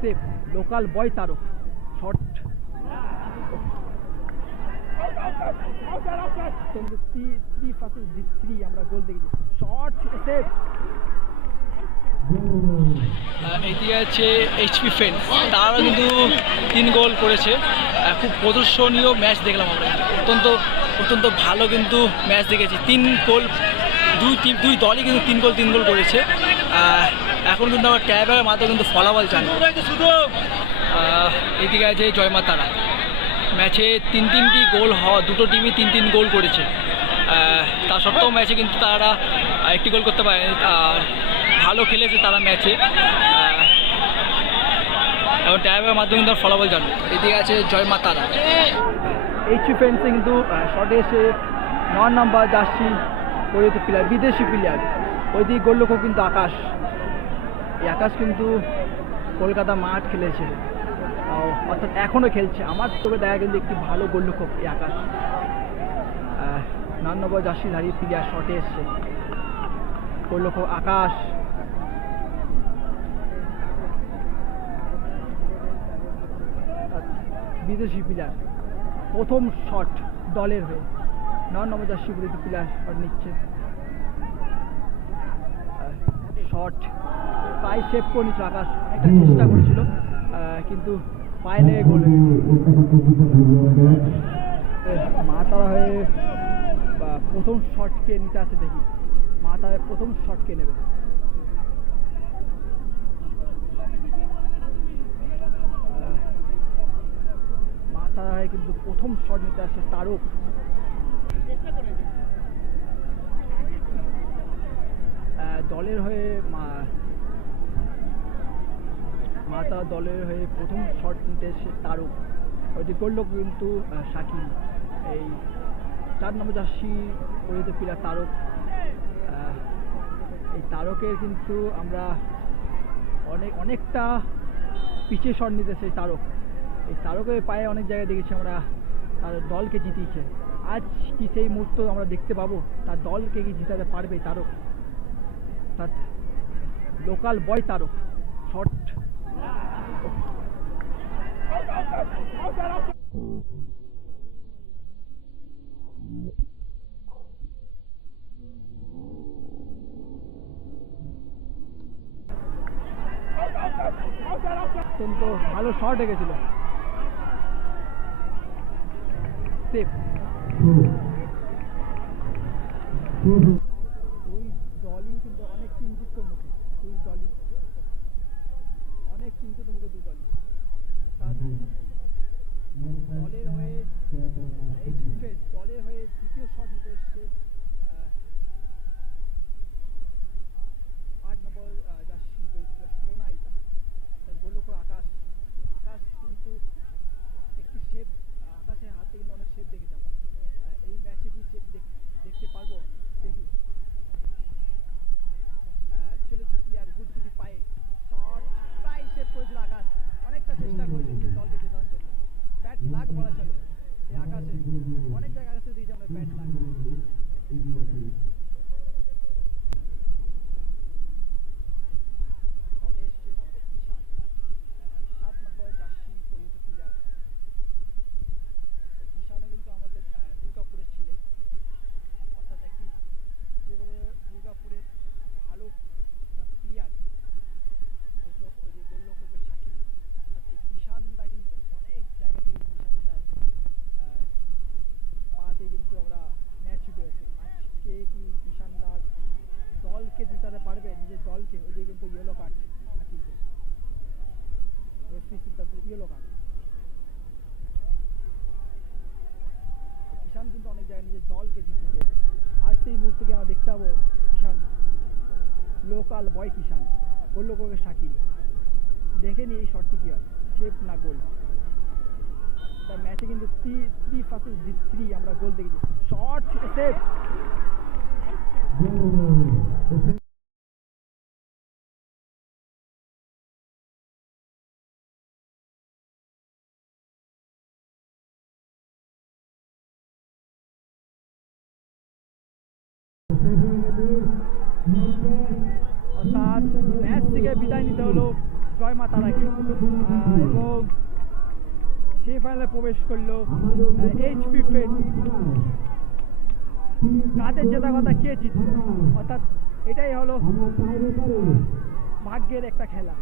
Safe local boy Tarak. Shot three আমরা goal দেখেছি। Safe এদিকে আছে এইচপি ফেন তারা কিন্তু তিন গোল করেছে। খুব প্রদর্শনীয় ম্যাচ দেখলাম আমরা। অত্যন্ত অত্যন্ত ভালো কিন্তু ম্যাচ দেখেছি। তিন গোল, দুই দুই দলই কিন্তু তিন গোল তিন গোল করেছে। এখন কিন্তু আমার ট্যাবের মাধ্যমে কিন্তু ফলাফল আহ, এদিকে আছে জয়মা তারা। ম্যাচে তিন তিনটি গোল হওয়া দুটো টিমই তিন তিন গোল করেছে। তা সত্ত্বেও ম্যাচে কিন্তু তারা একটি গোল করতে পারে আর ভালো খেলেছে তারা ম্যাচে। এবং ট্যাবের মাধ্যমে তার ফলাফল জানব। এদিকে আছে জয়মা তারা। এইচ ফেন্সে কিন্তু শটে এসে নয় নাম্বার জার্সি পরিচিত প্লেয়ার বিদেশি প্লেয়ার ওইদিকে গোলরক্ষক কিন্তু আকাশ। আকাশ কিন্তু কলকাতা মাঠ খেলেছে। অর্থাৎ এখনও খেলছে। আমার চোখে দেখা কিন্তু একটি ভালো গোলরক্ষক এই আকাশ। নম্বর জার্সি ধারী প্লেয়ার শটে এসছে। গোলরক্ষক আকাশ। বিদেশি প্লেয়ার প্রথম শট দলের হয়ে। নন নম্বর শিবরিত প্লেয়ার শট নিচ্ছে। শট পায়ে সেভ করে নিচ্ছিল আকাশ একটা চেষ্টা করেছিল কিন্তু পায়ে লেগে গোল। মা তারা হয়ে প্রথম শটকে নিতে আসে দেখি। মা তারা প্রথম শটকে নেবে। মা হয়ে কিন্তু প্রথম শট নিতে আসে তারক। দলের হয়ে মাতা দলের হয়ে প্রথম শট নিতে এসে তারক ওইটি করল কিন্তু শাকিল। এই চার নম্বর জার্সি পরিহিত প্লেয়ার তারক। এই তারকের কিন্তু আমরা অনেক, অনেকটা পিছিয়ে শট নিতেছে এই তারক। এই তারকের পায়ে অনেক জায়গায় দেখেছি আমরা তার দলকে জিতিয়েছে। আজ কি সেই মুহূর্ত আমরা দেখতে পাবো? তার দলকে কি জিতাতে পারবে তারক? তার লোকাল বয় তারক। শট অত্যন্ত ভালো শট এগেছিল। সেফ দুই দলই কিন্তু অনেক চিন্তিত মুখে দুই দলই অনেক চিন্তিত মুখে দুই দলই অর্থাৎ দলের হয়ে এই ডিফেন্স দলের হয়ে দ্বিতীয় শট নিতে এসছে আহ, আট নম্বর আহ, জার্সি পরিচিত সোনাইদা তার গোলরক্ষক আকাশ এই আকাশ কিন্তু একটি শেপ আকাশের হাতে কিন্তু অনেক শেপ দেখেছি আমরা আহ, এই ম্যাচে কি শেপ দেখতে পারব দেখি আহ, চলেছে প্লেয়ার গুটগুটি পায়ে শট প্রায় সেভ করেছিল আকাশ অনেকটা চেষ্টা করেছিল যে দলকে জেতানোর জন্য ব্যাট লাগ বলা চলে এই আকাশে অনেক জায়গায় আকাশে দিয়েছি আমরা ব্যাট লাগ শটে এসছে আমাদের কিষান আহ, সাত নম্বর জার্সি পরিহিত প্লেয়ার এই কিষানও কিন্তু আমাদের আহ, দুর্গাপুরের ছেলে অর্থাৎ একটি দুর্গাপুরের দুর্গাপুরের ভালো একটা প্লেয়ার গোলরক্ষক ওই যে গোলরক্ষকের সাক্ষী অর্থাৎ এই কিষানদা কিন্তু অনেক জায়গা থেকে কিষানদার আহ, পাতে কিন্তু আমরা ম্যাচ পেয়েছি আজকে কি কিষানদার দলকে জিতাতে পারবে, নিজের দলকে ওইদিকে কিন্তু ইয়েলো কার্ড হাঁটিয়েছে রেফরি সিদ্ধান্ত ইয়েলো কার্ড কিষান কিন্তু অনেক জায়গায় নিজের দলকে জিতেছে আজ সেই মুহূর্তকে আমরা দেখতে পাবো কিষান লোকাল বয় কিষান গোল্লকোকে শাকিল। দেখে নি এই শটটি কী হয়? সেফ না গোল তার ম্যাচে কিন্তু থ্রি থ্রি ফার্সেস থ্রি আমরা গোল দেখেছি। শট সেফ অর্থাৎ ম্যাচ থেকে বিদায় নিতে হলো জয় মা তারাকে আহ, এবং সেমিফাইনালে প্রবেশ করল এইচপি ফ্রেন্ড কাদের জেতা কথা কে জিতবে? অর্থাৎ এটাই হলো ভাগ্যের একটা খেলা।